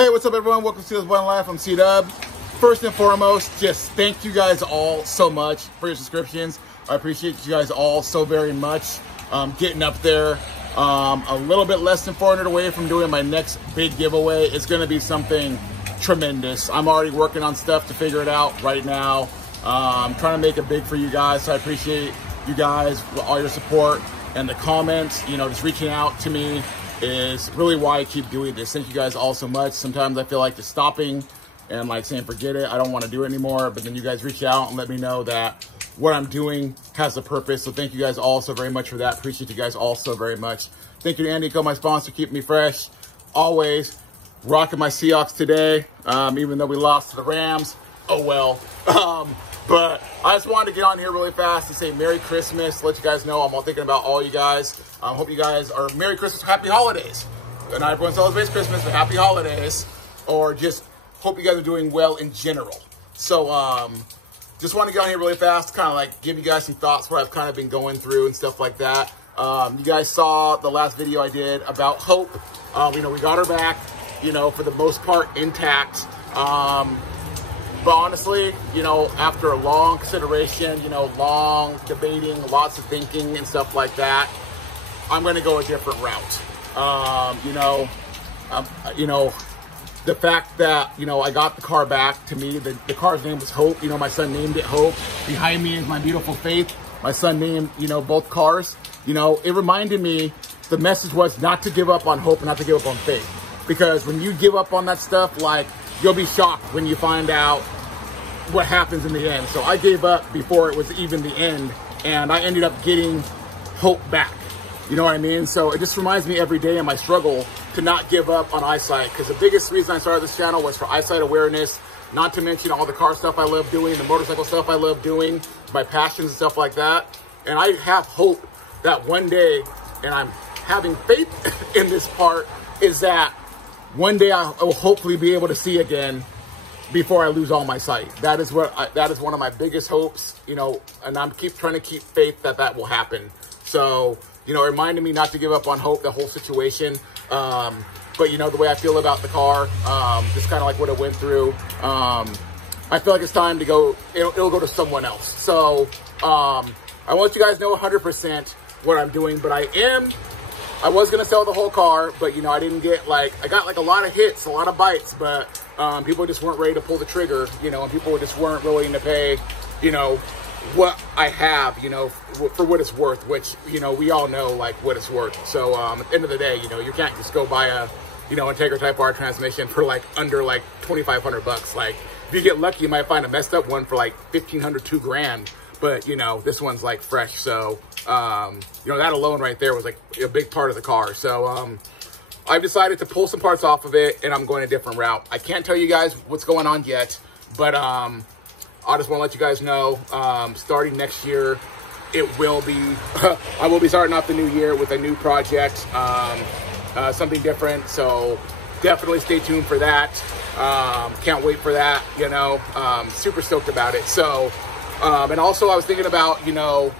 Hey, what's up everyone? Welcome to this one live from C-Dub. First and foremost, just thank you guys all so much for your subscriptions. I appreciate you guys all so very much. Getting up there. A little bit less than 400 away from doing my next big giveaway. It's going to be something tremendous. I'm already working on stuff to figure it out right now. I'm trying to make it big for you guys, so I appreciate you guys, all your support and the comments. You know, just reaching out to me is really why I keep doing this. Thank you guys all so much. Sometimes I feel like just stopping and like saying, forget it, I don't want to do it anymore. But then you guys reach out and let me know that what I'm doing has a purpose. So thank you guys all so very much for that. Appreciate you guys all so very much. Thank you to Andy Co, my sponsor, keeping me fresh. Always rocking my Seahawks today, even though we lost to the Rams. Oh well. But I just wanted to get on here really fast and say Merry Christmas. Let you guys know I'm all thinking about all you guys. Hope you guys are Merry Christmas, Happy Holidays. Not everyone celebrates Christmas, but Happy Holidays. Or just hope you guys are doing well in general. So just want to get on here really fast, kind of like give you guys some thoughts what I've kind of been going through and stuff like that. You guys saw the last video I did about Hope. You know, we got her back, you know, for the most part intact. But honestly, you know, after a long consideration, you know, long debating, lots of thinking and stuff like that, I'm going to go a different route. You know, the fact that, you know, I got the car back, to me, the car's name was Hope. You know, my son named it Hope. Behind me is my beautiful Faith. My son named, you know, both cars. You know, it reminded me, the message was not to give up on Hope and not to give up on Faith. Because when you give up on that stuff, like, you'll be shocked when you find out what happens in the end. So I gave up before it was even the end, and I ended up getting Hope back. You know what I mean? So it just reminds me every day in my struggle to not give up on eyesight, because the biggest reason I started this channel was for eyesight awareness, not to mention all the car stuff I love doing, the motorcycle stuff I love doing, my passions and stuff like that. And I have hope that one day, and I'm having faith in this part, is that one day I will hopefully be able to see again before I lose all my sight. That is one of my biggest hopes, you know, and I'm trying to keep faith that that will happen. So, you know, it reminded me not to give up on Hope, the whole situation. But you know, the way I feel about the car, just kind of like what it went through, I feel like it's time to go, it'll go to someone else. So, I want you guys to know 100% what I'm doing, but I was going to sell the whole car, but, you know, I didn't get, like, I got, like, a lot of hits, a lot of bites, but people just weren't ready to pull the trigger, you know, and people just weren't willing to pay, you know, what I have, you know, for what it's worth, which, you know, we all know, like, what it's worth. So, at the end of the day, you know, you can't just go buy a, you know, Integra Type R transmission for, like, under, like, 2,500 bucks. Like, if you get lucky, you might find a messed up one for, like, 1,500, $2,000. But, you know, this one's, like, fresh, so, you know, that alone right there was, like, a big part of the car. So, I've decided to pull some parts off of it, and I'm going a different route. I can't tell you guys what's going on yet, but, I just want to let you guys know, starting next year, it will be, I will be starting off the new year with a new project, something different, so definitely stay tuned for that. Can't wait for that, you know, super stoked about it. So, and also I was thinking about, you know,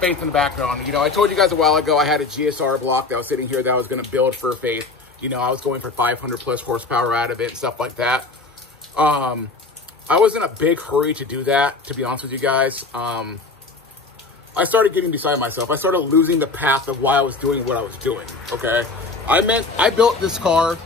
Faith in the background. You know, I told you guys a while ago I had a GSR block that was sitting here that I was going to build for Faith. You know, I was going for 500 plus horsepower out of it and stuff like that. I was in a big hurry to do that, to be honest with you guys. I started getting beside myself. I started losing the path of why I was doing what I was doing, okay? I built this car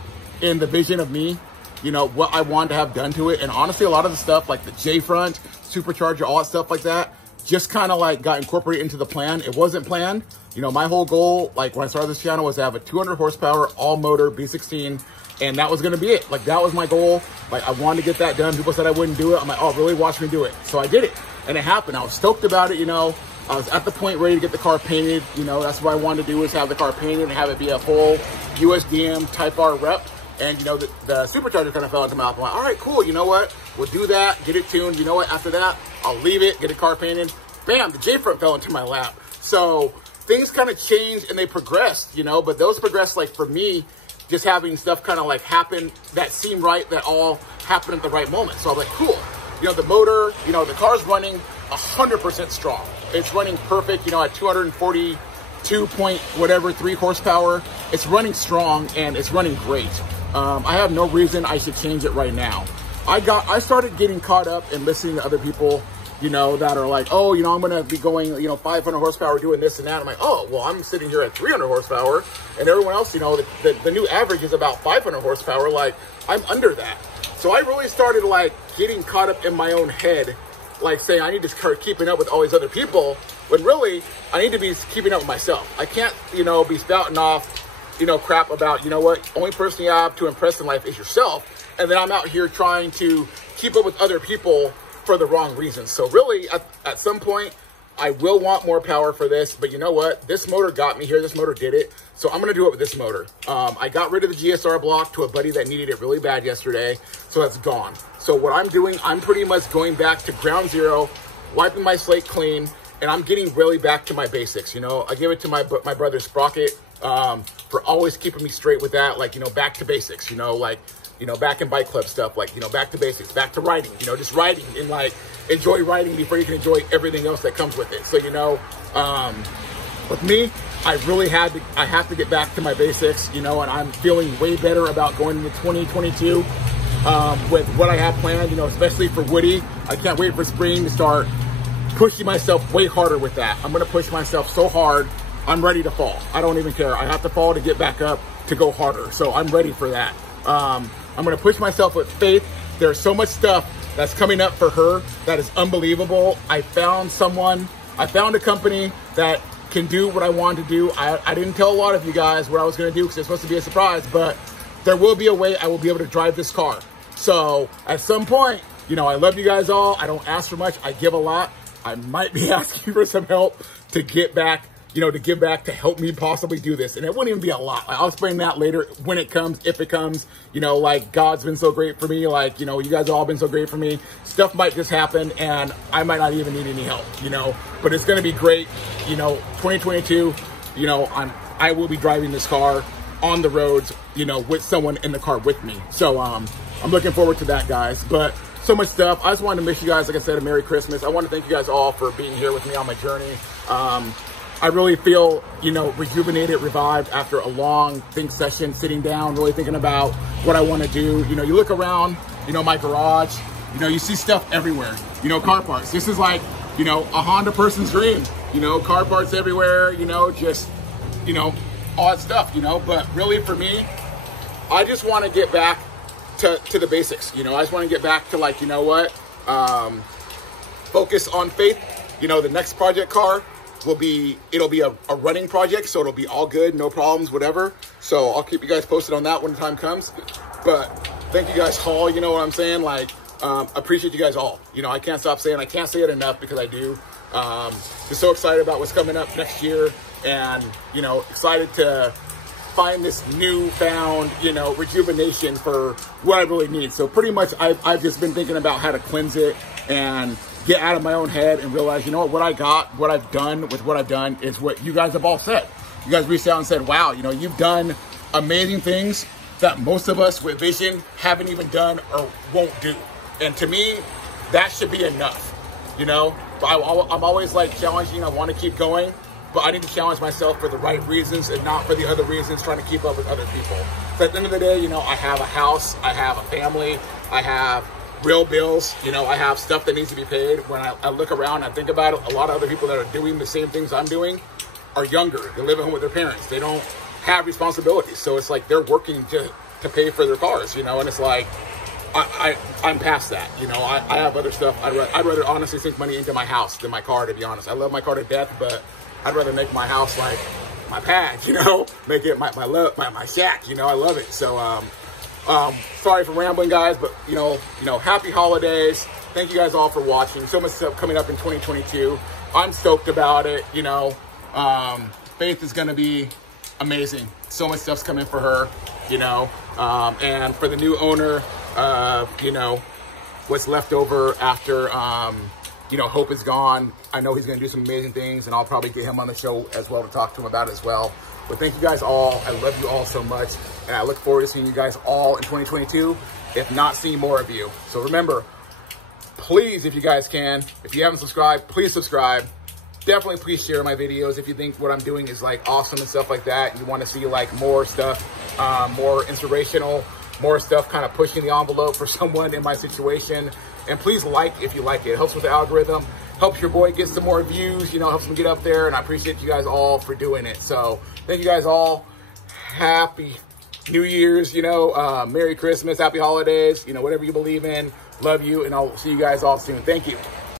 in the vision of me, you know, what I wanted to have done to it. And honestly, a lot of the stuff like the J-front, supercharger, all that stuff like that, just kind of like got incorporated into the plan. It wasn't planned. You know, my whole goal, like when I started this channel, was to have a 200 horsepower, all motor, B16, and that was going to be it. Like, that was my goal. Like, I wanted to get that done. People said I wouldn't do it. I'm like, oh, really? Watch me do it. So I did it, and it happened. I was stoked about it, you know. I was at the point ready to get the car painted. You know, that's what I wanted to do, is have the car painted and have it be a full USDM Type R rep. And, you know, the supercharger kind of fell into my lap. I'm like, all right, cool. You know what? We'll do that, get it tuned. You know what? After that, I'll leave it, get a car painted. Bam, the J-front fell into my lap. So things kind of changed and they progressed, you know, but those progressed, like, for me, just having stuff kind of like happen that seemed right, that all happened at the right moment. So I'm like, cool. You know, the motor, you know, the car's running 100% strong. It's running perfect, you know, at 242 point whatever, 3 horsepower. It's running strong and it's running great. I have no reason I should change it right now. I started getting caught up in listening to other people, you know, that are like, oh, you know, I'm going to be going, you know, 500 horsepower doing this and that. I'm like, oh, well, I'm sitting here at 300 horsepower and everyone else, you know, the new average is about 500 horsepower. Like, I'm under that. So I really started like getting caught up in my own head, like saying I need to start keeping up with all these other people, when really I need to be keeping up with myself. I can't, you know, be spouting off, you know, crap about, you know what, only person you have to impress in life is yourself. And then I'm out here trying to keep up with other people for the wrong reasons. So really, at some point, I will want more power for this. But you know what? This motor got me here. This motor did it. So I'm going to do it with this motor. I got rid of the GSR block to a buddy that needed it really bad yesterday. So that's gone. So what I'm doing, I'm pretty much going back to ground zero, wiping my slate clean, and I'm getting really back to my basics. You know, I give it to my brother Sprocket for always keeping me straight with that. Like, you know, back to basics, you know, like, you know, back in bike club stuff, like, you know, back to basics, back to riding, you know, just riding and like enjoy riding before you can enjoy everything else that comes with it. So, you know, with me, I have to get back to my basics, you know, and I'm feeling way better about going into 2022 with what I have planned, you know, especially for Woody. I can't wait for spring to start pushing myself way harder with that. I'm going to push myself so hard, I'm ready to fall. I don't even care. I have to fall to get back up to go harder. So I'm ready for that. I'm going to push myself with Faith. There's so much stuff that's coming up for her that is unbelievable. I found a company that can do what I wanted to do. I didn't tell a lot of you guys what I was going to do because it's supposed to be a surprise, but there will be a way I will be able to drive this car. So at some point, you know, I love you guys all. I don't ask for much. I give a lot. I might be asking for some help to get back, you know, to give back to help me possibly do this. And it wouldn't even be a lot. I'll explain that later when it comes, if it comes. You know, like, God's been so great for me. Like, you know, you guys have all been so great for me. Stuff might just happen and I might not even need any help, you know, but it's going to be great. You know, 2022, you know, I will be driving this car on the roads, you know, with someone in the car with me. So, I'm looking forward to that, guys. But so much stuff. I just wanted to wish you guys, like I said, a Merry Christmas. I want to thank you guys all for being here with me on my journey. I really feel, you know, rejuvenated, revived after a long think session, sitting down, really thinking about what I want to do. You know, you look around, you know, my garage, you know, you see stuff everywhere, you know, car parts. This is like, you know, a Honda person's dream, you know, car parts everywhere, you know, just, you know, all that stuff, you know. But really for me, I just want to get back to the basics, you know. I just want to get back to, like, you know what, focus on Faith. You know, the next project car it'll be a running project, so it'll be all good, no problems, whatever. So I'll keep you guys posted on that when the time comes. But thank you guys all, you know what I'm saying? Like, appreciate you guys all. You know, I can't stop saying, I can't say it enough because I do. Just so excited about what's coming up next year, and, you know, excited to find this newfound, you know, rejuvenation for what I really need. So pretty much I've just been thinking about how to cleanse it and get out of my own head and realize, you know what I've done with what I've done is what you guys have all said. You guys reached out and said, wow, you know, you've done amazing things that most of us with vision haven't even done or won't do. And to me, that should be enough, you know. I'm always like challenging, I want to keep going, but I need to challenge myself for the right reasons and not for the other reasons, trying to keep up with other people. So at the end of the day, you know, I have a house, I have a family, I have real bills, you know, I have stuff that needs to be paid. When I look around and I think about it, a lot of other people that are doing the same things I'm doing are younger. They live at home with their parents. They don't have responsibilities. So it's like they're working to pay for their cars, you know, and it's like, I'm past that, you know. I have other stuff. I'd rather honestly sink money into my house than my car, to be honest. I love my car to death, but I'd rather make my house like my pad, you know, make it my shack, you know. I love it. So, sorry for rambling, guys, but you know, happy holidays. Thank you guys all for watching. So much stuff coming up in 2022. I'm stoked about it. You know, Faith is going to be amazing. So much stuff's coming for her, you know, and for the new owner, you know, what's left over after, you know, Hope is gone. I know he's going to do some amazing things, and I'll probably get him on the show as well to talk to him about it as well. But thank you guys all. I love you all so much, and I look forward to seeing you guys all in 2022, if not seeing more of you. So remember, please, if you guys can, if you haven't subscribed, please subscribe. Definitely please share my videos if you think what I'm doing is like awesome and stuff like that, and you want to see like more stuff, more inspirational more stuff kind of pushing the envelope for someone in my situation. And please like if you like it. It helps with the algorithm, helps your boy get some more views, you know, helps him get up there. And I appreciate you guys all for doing it. So thank you guys all. Happy New Year's, you know, Merry Christmas, Happy Holidays, you know, whatever you believe in. Love you, and I'll see you guys all soon. Thank you.